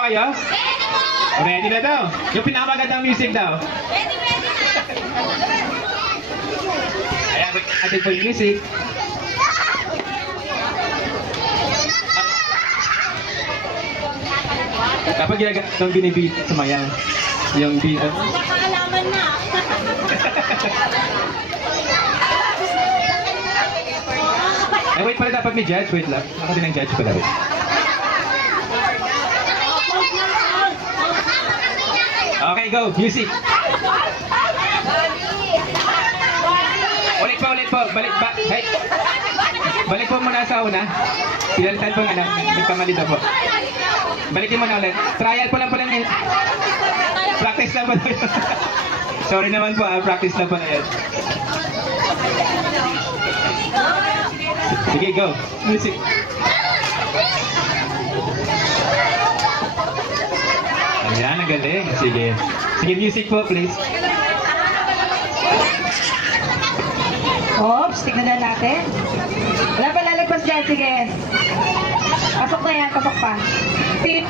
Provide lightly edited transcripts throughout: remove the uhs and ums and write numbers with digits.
ba kayo? Ready na daw. Yung pinakamagandang music daw. Ayan, atin po yung music. Kapag ginagamit ng binibit sumayaw. Yung beat. Nakaalaman na. Eh, wait pala dapat may judge. Wait lang. Ako din ang judge pala. Wait. Okay, go. Music. Ulit po. Balik ba? Hey. Balik po muna sa una. Pinalitan po nga na. Nagkamali daw po. Balikin mo na ulit. Trial po lang pala yan. Practice lang pala yun. Sorry naman po, practice lang pala yan. Sige, go. Music. Ayan, ang galing. Sige. Sige, music po, please. Oops, tignan na natin. Wala pa lalagpas dyan, sige. Pasok na yan, pasok pa. Pip.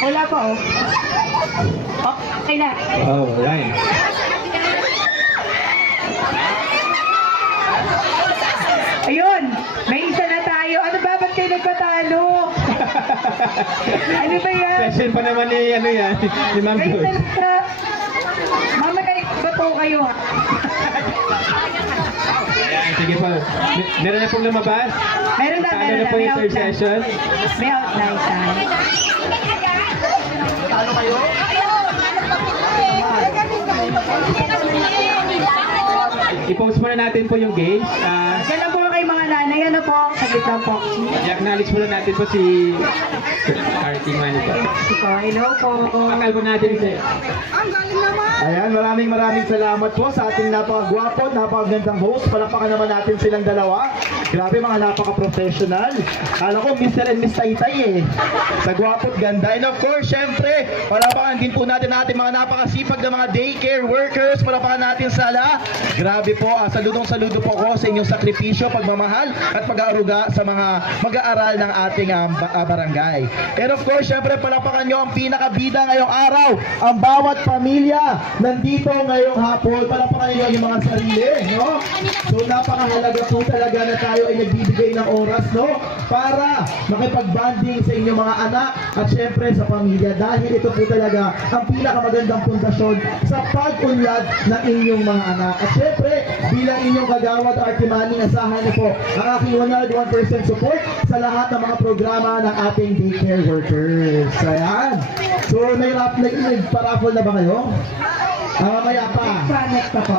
Wala pa oh. Okay na. Oh, right. Ayun, may isa na tayo. Ano ba, ba't kayo nagpatalo? Ano ba yan? Session pa naman ni, ano yan, ni Ma'am May Joy. isa na. Mama, ba po kayo ha? Ayan, sige po. Meron na pong lumabas? Meron na, Talo meron na na. po May yung third outline. session. May outline tayo. I-post muna natin po yung games. Diyan lang po kay mga nanay. Ano po? Saglit lang po. I-acknowledge muna natin po si Artie Manny po. Hello po. Akal po natin si... Ayan, maraming salamat po sa ating napakagwapo, napakagandang host. Palakpakan naman natin silang dalawa. Grabe, mga napaka-professional. Kala ko Mr. and Miss Taytay eh. Sa gwapo at ganda. And of course, syempre, palakpakan din po natin ating mga napakasipag na mga daycare workers. Palakpakan natin sala. Grabe po, saludong-saludo po ko sa inyong sakripisyo, pagmamahal at pag-aaruga sa mga mag-aaral ng ating barangay. And of course, syempre, palakpakan nyo ang pinakabida ngayong araw, ang bawat pamilya nandito ngayong hapon. Palakpakan nyo yung mga sarili, no? So, napakahalaga po talaga na tayo ay nagbibigay ng oras, no? Para makipag-bonding sa inyong mga anak at syempre sa pamilya. Dahil ito po talaga ang pinakamagandang pundasyon sa pag-unlad ng inyong mga anak. At syempre, bilang inyong kagawad Artie Manny, asahan niyo po ang aking 101% support sa lahat ng mga programa ng ating daycare workers. Ayan. So, nagpa-raffle na ba kayo? Mamaya pa. Next pa po.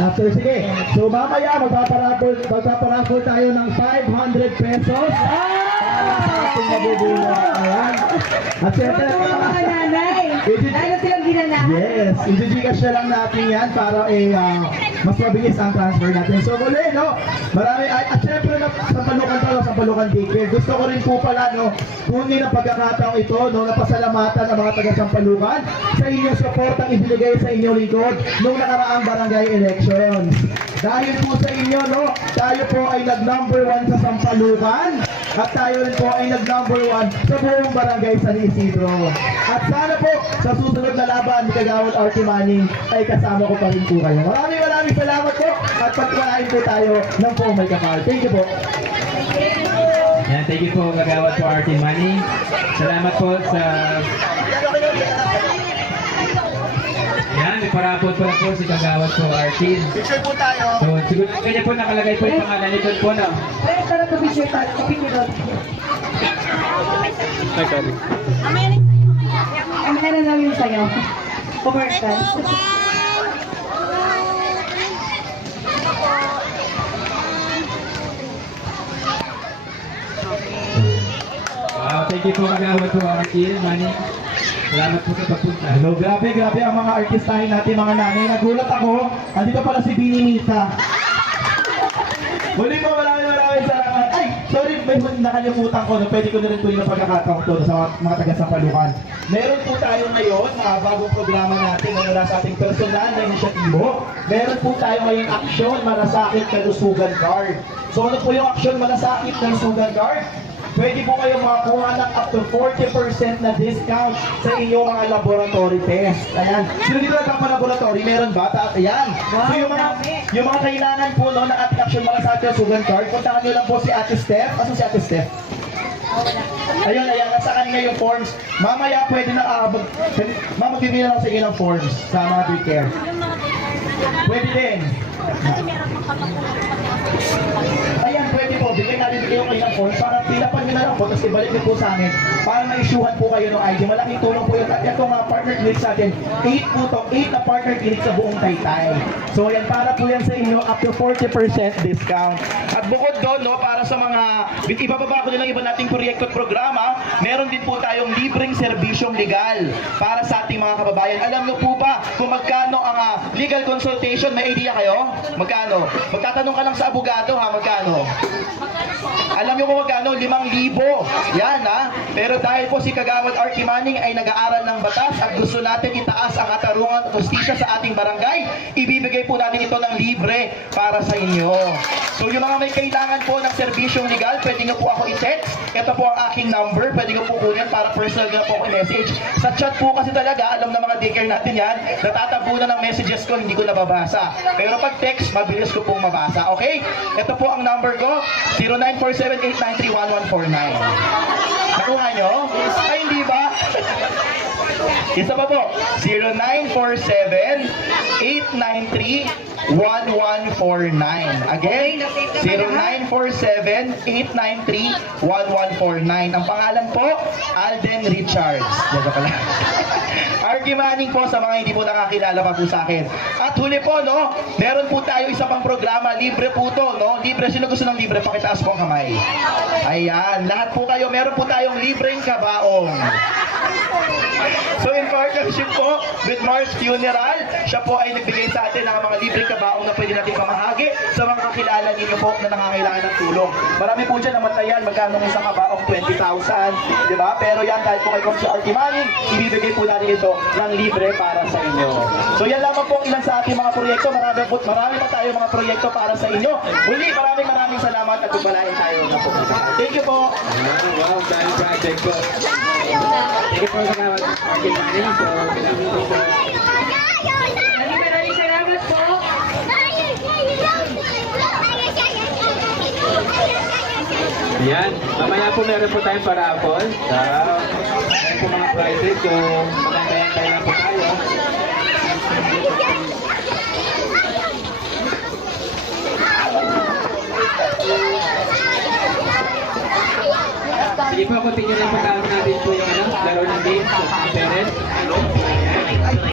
After, sige. So, mamaya magpaparaffle tayo ng 500 pesos. Sa ating mabubulong. Ayan. At syempre, Mga nanay. Lalo silang ginanahan. yes, i-gcash na lang natin yan para mas mabilis ang transfer natin. So muli, no, marami, at syempre sa Palukan Daycare, gusto ko rin po pala, no, kunin ang pagkakataong ito, no, na pasalamatan ng mga taga Sampalukan sa inyong support ang ibinigay sa inyong lingkod nung nakaraang barangay elections. Dahil po sa inyo, no, tayo po ay nag-number 1 sa Sampalukan at tayo rin po ay nag-number 1 sa buong barangay San Isidro. At sana po sa susunod na laban ni Kagawad Artie Manny ay kasama ko pa rin po kayo. Maraming salamat po at pagpalain po tayo ng po may kapal. Thank you po. Yan, thank you po, Kagawad po Artie Manny. Salamat po sa... Yan, may parapot po po si Kagawad po Artie. Picture po tayo. So, siguro kanya po nakalagay po yung pangalan nito po, no? Pero tara to picture tayo. Picture doon. Ay, sorry. Ang meron namin sa'yo. Commercial. Wow, thank you po, Kagawad po Artie Manny. Salamat po sa pagpunta. Hello, grabe ang mga artistahin natin, mga nanay. Nagulat ako, andito pala si Bininita. Muli po, maraming salamat. Ay, sorry, may nakalimutan ko, no, pwede ko na rin po yung pagkakataong to sa mga taga-Sampalukan. Meron po tayo ngayon, bagong programa natin na mula sa ating personal na inisyatibo. Meron po tayo ngayon aksyon, Malasakit Kalusugan Guard. So ano po yung aksyon, Malasakit Kalusugan Guard? pwede po kayo makakuha ng up to 40% na discount sa inyong mga laboratory test. Ayan. Sino dito nagpapa-laboratory? Meron ba? Ayan. So yung mga kailangan po no, ng ating action mga sa ating sugan card, puntahan nyo lang po si Ate Steph. Asan si Ate Steph? Ayun, nasa kanina yung forms. Mamaya pwede na, magbibigay lang sa inyo ng forms sa mga daycare. Pwede din. Ayan, pwede po. Bigyan natin kayo ng forms para pilapan nyo na lang po, tapos ibalik nyo po sa amin para ma-issuehan po kayo ng ID. Malaking tulong po yun. At itong mga partner clinics natin, 8 po to, 8 na partner clinics sa buong Taytay. So yan, para po yan sa inyo, up to 40% discount. At bukod doon, no, para sa mga, ibababa ko nilang iba nating proyekto at programa, meron din po tayong libreng serbisyong legal para sa ating mga kababayan. Alam nyo po ba kung magkano ang legal consultation? May idea kayo? Magkano? Magtatanong ka lang sa abogado, ha? Magkano? Alam nyo kung magkano? 5,000. Yan, ha? Pero dahil po si Kagawad Artie Manning ay nag-aaral ng batas at gusto natin itaas ang katarungan at justisya sa ating barangay, ibibigay po natin ito ng libre para sa inyo. So yung mga may kailangan po ng serbisyong legal, pwede nyo po ako i-text. Ito po ang aking number. Pwede nyo po kunin para personal nyo po ako i-message. Sa chat po kasi talaga, alam na mga daycare natin yan, natatabunan ng messages ko, hindi ko nababasa. Pero pag text, mabilis ko pong mabasa. Okay? Ito po ang number ko, 0947-893-1149. Nakuha nyo? Ay, hindi ba? Isa pa po, 0947-893-1149. Again, 0947-893-1149. Ang pangalan po, Alden Richards. Diyan pala. Artie Manning po sa mga hindi po nakakilala pa po sa akin. At huli po, no, meron po tayo isa pang programa, libre po to, no? Libre, sino gusto ng libre? Pakitaas po ang kamay. Ayan, lahat po kayo, meron po tayong libreng kabaong. So in partnership po with Mars Funeral, siya po ay nagbigay sa atin ng mga libreng kabaong na pwede natin pamahagi sa mga kakilala ninyo po na nangangailangan ng tulong. Marami po dyan namatayan, magkano ng isang kabaong 20,000, di ba? Pero yan, dahil po kay Coach Artie Manning, ibibigay po natin ito ng libre para sa inyo. So yan lamang po ilan sa ating mga proyekto. Marami pa tayo mga proyekto para sa inyo. Muli, maraming salamat at pagpalain tayo na po. Thank you po. Wow, dahil project po. Thank you po sa mga Artie Manning. So, Maraming salamat po. yan. Mamaya po meron po tayong parapol. Meron po mga prizes. So, maganda yan po tayo. Sige po, continue lang pagkakaroon natin po yung laro ng game. So,